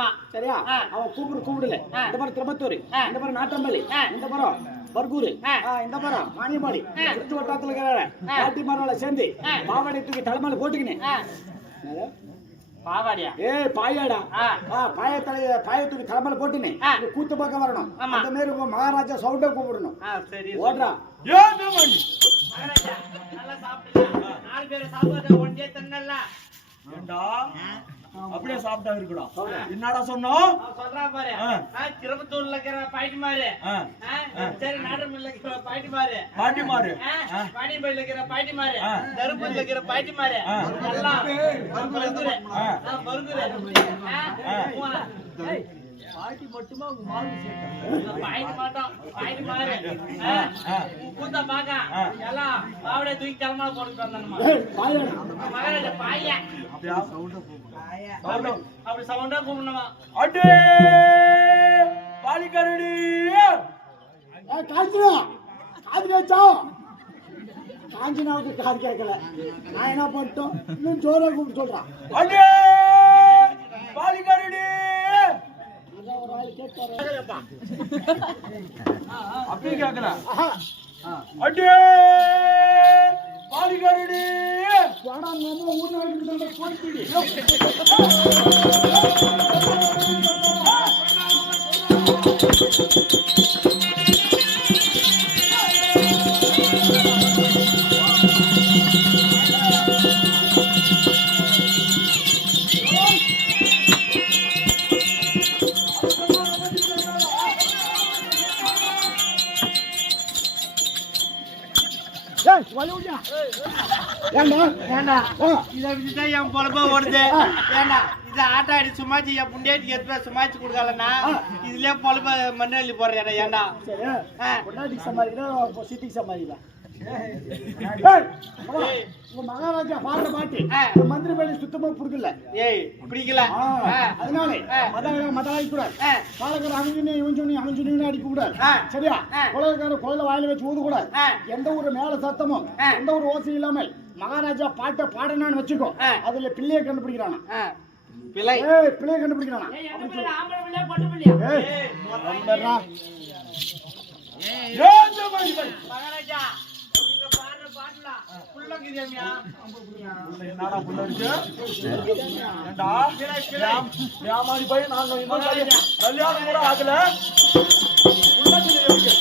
ஆமா சரியா? அவன் கூப்பிடல. இந்த மாதிரி திருப்பத்தூர், இந்த மாதிரி நாட்டம்பள்ளி, இந்த மாதிரி பர்கூர், இந்த மாதிரி மானியம்பாடி சுற்று வட்டாரத்துல இருக்கிற பாட்டி மரங்களை சேர்ந்து பாவாடை தூக்கி தலைமையில போட்டுக்கினேன். பாவாடியா? பாயாடா. பாயத்துக்கு தலைமையில போட்டுனே கூத்து பக்கம் வரணும். அந்த மாதிரி மகாராஜா சவுண்டா கூப்பிடணும். ஓடுறா. அப்படியே சாப்பிட்டா இருக்கடா. என்னடா சொன்னோம்? சொல்றா பாரு. திருப்பத்தூர்ல இருக்கிற பாட்டி மாரு, சரி நாடர்மல்ல இருக்கிற பாட்டி மாரு, பாண்டியம்பள்ளில இருக்கிற பாட்டி மாரு, தருமபுரில இருக்கிற பாட்டி மாரு, எல்லாம் பர்கூர். பாட்டி மட்டுமா மாறு சேர்த்த? பாட்டி மாட்டோம், பாட்டி மாரு. கூத்தா பாக்க எல்லாம் பாவடை தூக்கி தலைமா போட்டு வந்தானுமா. மகாராஜா பாயா அப்படி சவுண்டா கூப்பிடணுமா? அடே பாலிகரடி காஞ்சினாவுக்கு காது கேட்கல. நான் என்ன பண்ணிட்டோம்? இன்னும் ஜோரா கூப்பிட்டு சொல்றான். அடே பாலிகரடி அப்படி கேட்கல. அடே பாலிகரடி என் பொழப்ப ஓடுது. ஏண்டா இதை ஆட்ட ஆடி சுமாச்சு என் புண்டியாட்டி எடுத்து சுமாச்சு கொடுக்கலன்னா இதுலயே பொழப்ப மண்ணள்ளி போடுறேன். ஏண்டா மகாராஜா பாடுற பாட்டு மந்திரி மேல சுத்தமா பிடிக்கல. பிடிக்கல. அதனால மதாளி கூடாது. பாலக்கார அணிஞ்சுனே இவன் அடிக்க கூடாது. சரியா? குலகார குழந்தை வாயில வச்சு ஊத கூடாது. எந்த ஒரு மேல சத்தமும் எந்த ஒரு ஓசை இல்லாமல் மகாராஜா பாட்டை பாடனான்னு வச்சுக்கோ. அதுல பிள்ளைய கண்டுபிடிக்கிறானா? பிள்ளைய கண்டுபிடிக்கிறானா? மகாராஜா நீங்க பாடுற பாட்டுல புள்ளங்கிதேமியா? என்னடா புள்ள இருக்கு? ஏண்டா ஏமாடி போய் நான் இன்னும் கல்யாணம் கூட ஆகல. புள்ளங்கிதே இருக்கு.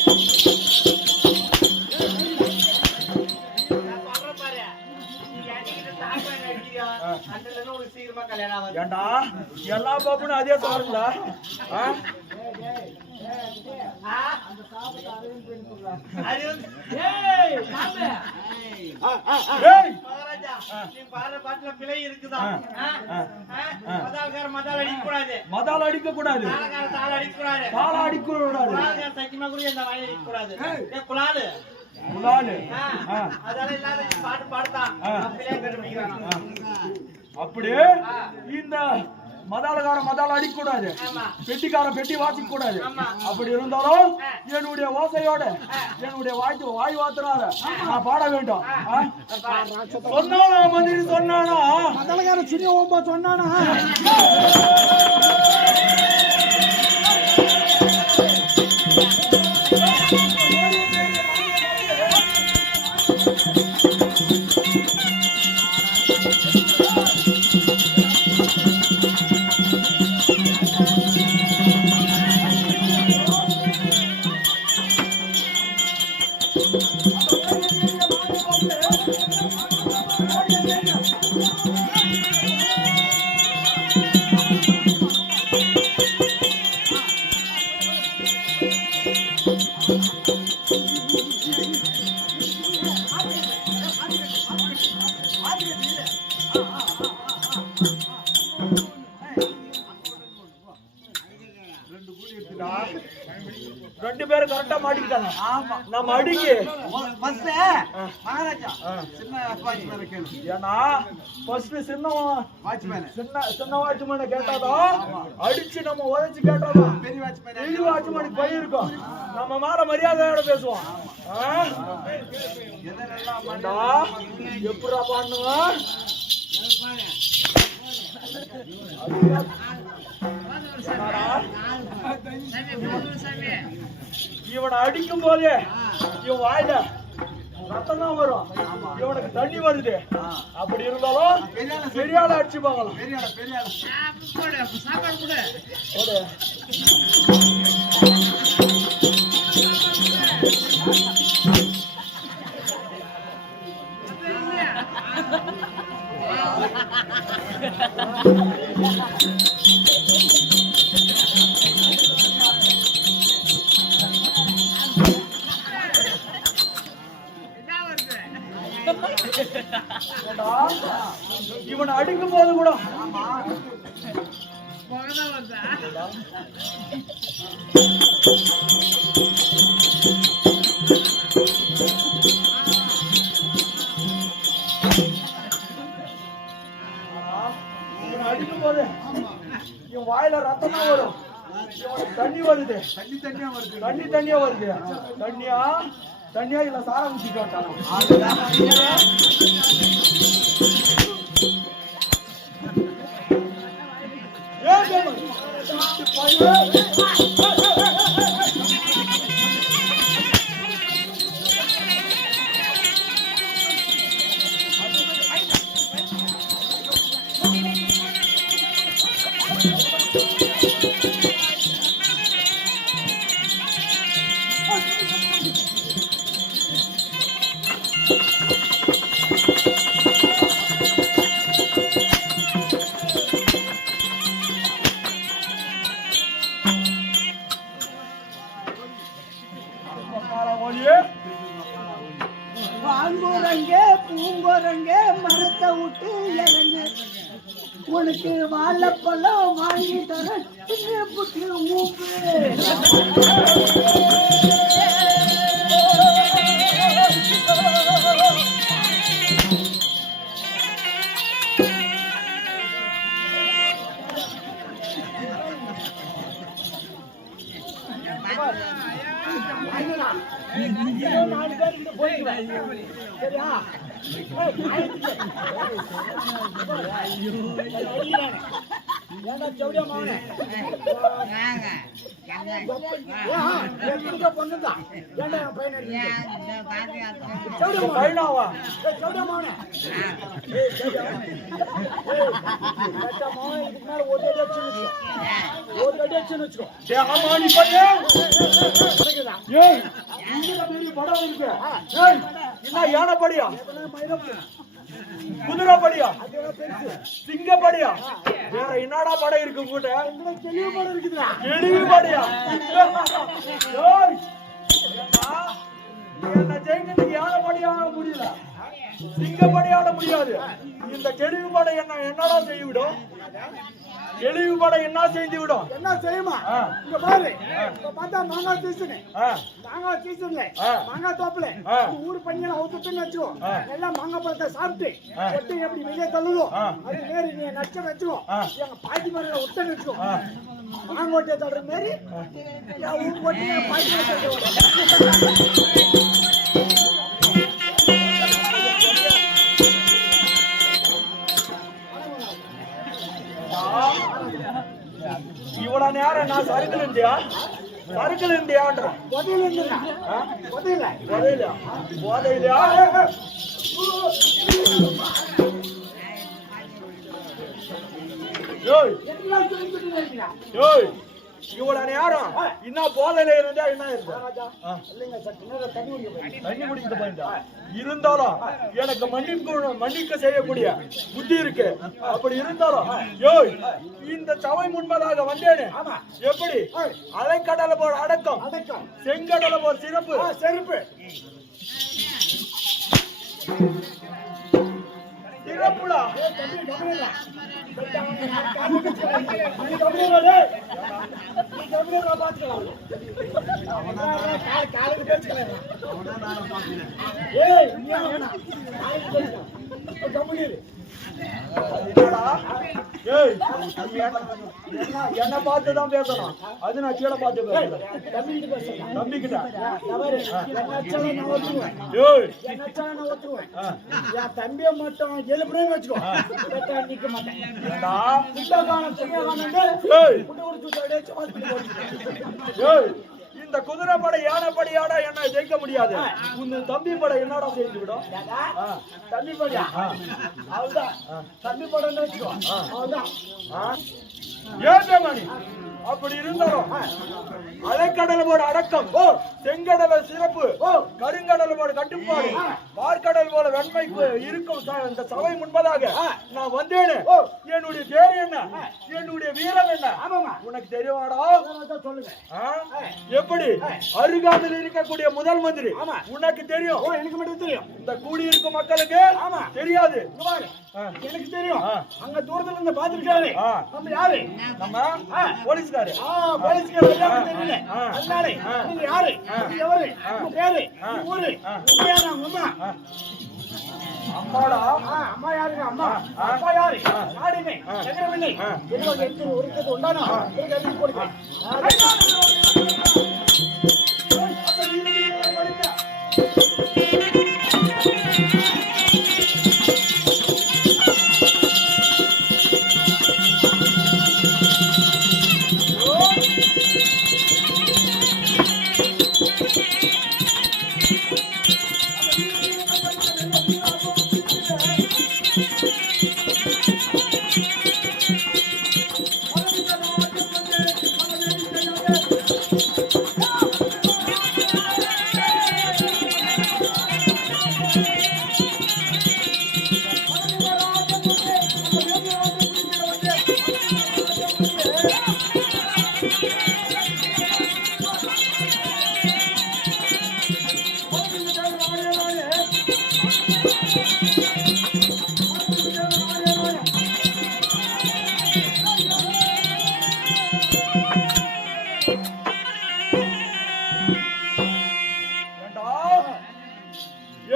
ஏண்டா எல்லா பாப்புன்னு அதே சொல்றீங்களா? மதால் அடிக்க கூடாது. தாள அடிக்க கூடாது. அப்படியே இந்த மதாளக்காரன் மதாள அடிக்க கூடாது, பெட்டிக்காரன் பெட்டி வாசிக்க கூடாது. அப்படி இருந்தாலும் என்னுடைய ஓசையோட என்னுடைய வாய் வாத்தினால நான் பாட வேண்டும். சொன்னானா மந்திரி? சொன்னானா மதாளக்காரன் சிறிய ஓம்பா சொன்னானா? ரெண்டு பேரும் கரெக்டா மாட்டிக்கிட்டாங்க. நம்ம அடிக்கு மகாராஜா சின்ன வாட்ச்மேன் கேளு. ஏன்னா ஃபர்ஸ்ட் சின்ன வாட்ச்மேன் கேட்டாதான் அடிச்சு நம்ம உதைச்சு கேட்டாதான் பெரிய வாட்ச்மேனுக்கு பயம் இருக்கும். நம்ம மேல மரியாதையோட பேசுவோம். எப்படா பண்ணுங்க? இவனை அடிக்கும் போதே இவன் வாயில ரத்தம் தான் வரும், இவனுக்கு தண்ணி வருது. அப்படி இருந்தாலும் பெரியால அடிச்சு பார்க்கலாம். இவன் அடிக்கும் போது கூட அடிக்கும் போது இவன் வாயில ரத்தம் தான் வரும், இவனுக்கு தண்ணி வருது. தண்ணியா வருது. தண்ணியா இல்ல சாரம் ஊத்திட்டு வந்தானோ. வாங்குறங்க பூங்குறங்க மரத்தை விட்டு இறங்கு, உனக்கு வாழைப்பழம் வாங்கி தர புட்டு மூப்பு. யானைப்படியா, குதிரைப்படியா, சிங்கப்படியா, வேற என்னடா படம் இருக்கு உங்ககிட்ட? தெளிவு படையா? என்ன ஜெயிக்கிறதுக்கு யானைப்படியாக முடியல, சிங்கப்படியாட முடியாது. இந்த தெளிவு படை என்னடா செய்துவிடும்? தெளிவு படை என்ன செய்து விடும்? என்ன செய்யுமா? இங்க பாரு, இப்ப பார்த்தா மாங்காய் சீசன், மாங்காய் சீசன்ல மாங்காய் தோப்புல ஊர் பையன் அவுத்துட்டுன்னு வச்சுக்கோ, எல்லாம் மாங்காய் பழத்தை சாப்பிட்டு ஒட்டு எப்படி வெளியே தள்ளுவோம், அது மாரி நீ நச்ச வச்சுக்கோ, எங்க பாட்டி மரங்களை ஒட்டன்னு வச்சுக்கோ, மாங்கோட்டையை தள்ளுற மாரி ஊர் போட்டு பாட்டி மரத்தை இவ்வளவு நேரம் நான் சறுக்கல் இருந்தியா போதையில இவ்வளவு நேரம் இன்னும் போதையில இருந்தா என்ன தண்ணி குடிக்கிட்டு போயிருந்தா இருந்தாலும் எனக்கு மன்னிக்க செய்யக்கூடிய புத்தி இருக்கு. அப்படி இருந்தாலும் இந்த சபை முன்பதாக வந்தேனே, எப்படி அலைக்கடலை போல் அடக்கம், செங்கடலை போல் செருப்பு சிறப்புடா. என்ன பார்த்துதான் பேசணும், அது நான் கீழே பார்த்து பேசுறேன். தம்பிக்கிட்ட தம்பியை மட்டும் எழுப்புறேன்னு வச்சுக்கோ, நிக்க மாட்டேன். இந்த குதிரை படை யானை படையாடா என்ன ஜெயிக்க முடியாது. உன் தம்பி படை என்னடா செய்து விடும். தம்பி படையா அவ்வளவுதான். தம்பி படைன்னு வச்சுக்கோ அவ்வளவுதான். ஏன் அப்படி இருந்தாலும் அலைக்கடலோட அடக்கம், செங்கடல சிறப்பு, கருங்கடலோட கட்டுப்பாடு, பார்க்கடல் போல வெண்மை இருக்கும் இந்த சபை முன்பதாக நான் வந்தேனே. என்னுடைய பேர் என்ன, என்னுடைய வீரம் என்ன உனக்கு தெரியுமாடா? சொல்லுங்க. எப்படி அருகாமையில் இருக்கக்கூடிய முதல் மந்திரி உனக்கு தெரியும். எனக்கு மட்டும் தெரியும். இந்த கூடியிருக்கும் மக்களுக்கு தெரியாது. எனக்கு தெரியும். அங்க தூரத்துல இருந்து பாத்துருக்காரு. நம்ம யாரு? நம்ம போலீஸ்காரு. போலீஸ்காரு தெரியல. அதனால நீங்க யாரு, எவரு, உங்க பேரு, ஊரு, அம்மா அம்மாடா. அம்மா யாருங்க? அம்மா அப்பா யாரு? நாடுமே சங்கரமில்லை. என்னோட எடுத்து ஒரு உண்டானா கொடுக்கிறேன்.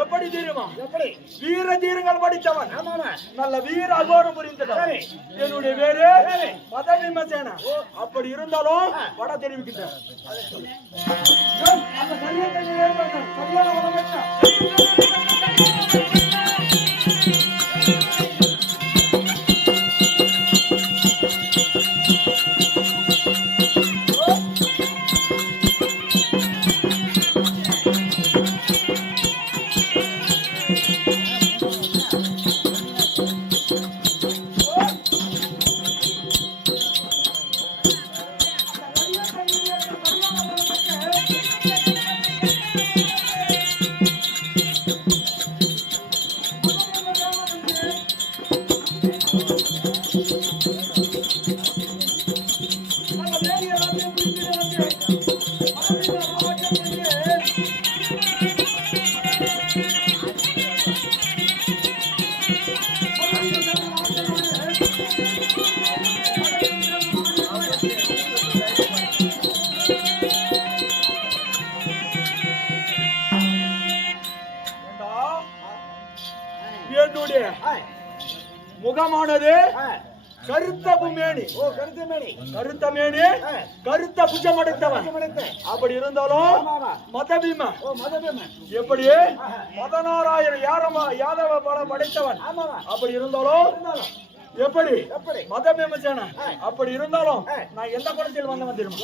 எப்படி தெரியுமா? எப்படி? வீர தீரங்கள் படித்தவன், நல்ல வீர அகோரம் புரிந்தவன். என்னுடைய வேறு மத விமர்சன. அப்படி இருந்தாலும் வட தெரிவிக்கின்றேன். என்னுடைய முகமானது கருத்த மேனி. கருத்த மேனி, கருத்த புஜம் அடைத்தவன். அப்படி இருந்தாலும் மதபீம எப்படி 16,000 யாதவ பலம் படைத்தவன். அப்படி இருந்தாலும் எப்படி மதபீமசேன. அப்படி இருந்தாலும் நான் எந்த குலத்தில் வந்தவன் தெரியுமா?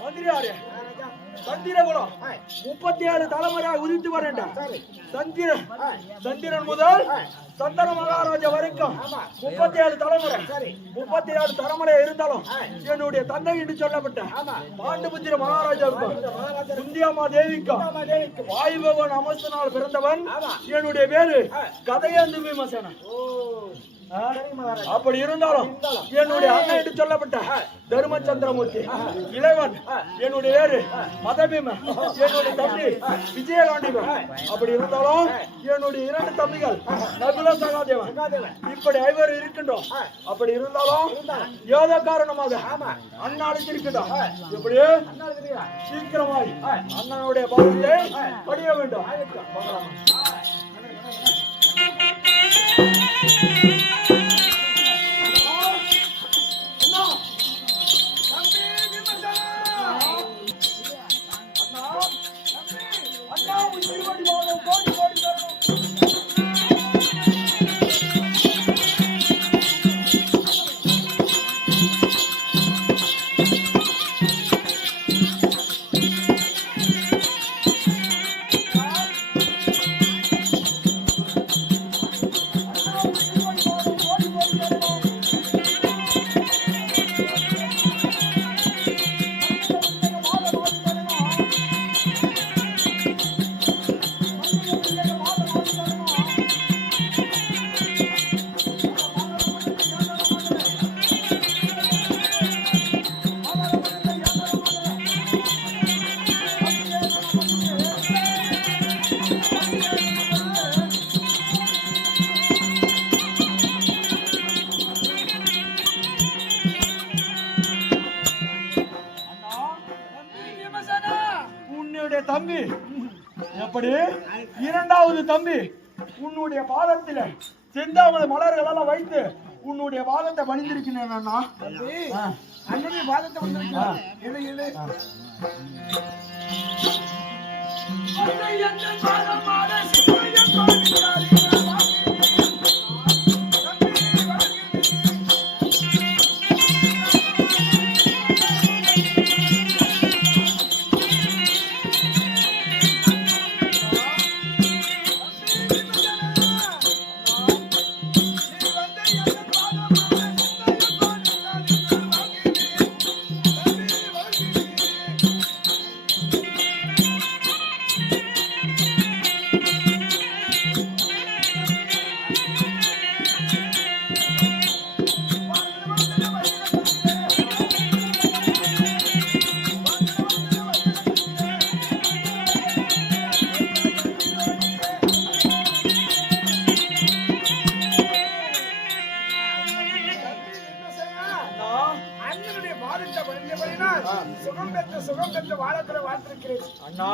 மந்திரியாரே, சந்திரகுலம் 37 தலைமுறையாக உதித்து வரேன். சரி சந்திரன் முதல் சந்தன மகாராஜா வரைக்கும் 37 தலைமுறை. சரி 37 தலைமுறை இருந்தாலும் என்னுடைய தந்தை என்று சொல்லப்பட்ட பாண்டுபுத்திர மகாராஜாவுக்கும் குந்தியம்மா தேவிக்கும் வாயுபவன் அமர்த்தினால் பிறந்தவன் என்னுடைய பேரு கதையந்து பீமசேனன். அப்படி இருந்தாலும் என்னுடைய அண்ணன் என்று சொல்லப்பட்ட தர்மச்சந்திரமூர்த்தி இளைவன் என்னுடைய பேரு மதபீம, என்னுடைய தம்பி விஜயகாண்டிவன். அப்படி இருந்தாலும் என்னுடைய 2 தம்பிகள் நகுல சகாதேவன், இப்படி 5 இருக்கின்றோம். அப்படி இருந்தாலும் ஏதோ காரணமாக அண்ணா அழைத்திருக்கின்றோம். இப்படி சீக்கிரமாய் அண்ணனுடைய பாவத்தை படிய வேண்டும். தம்பி எப்படி 2வது தம்பி உன்னுடைய பாதத்தில் செந்தாமரை மலர்கள் எல்லாம் வைத்து உன்னுடைய பாதத்தை பணிந்திருக்கிறேன். அண்ணா அண்ணனுடைய பாதத்தை வந்திருக்கிறார். சுகம் பெற்று வாழத்துல வாழ்த்திருக்கிறேன். அண்ணா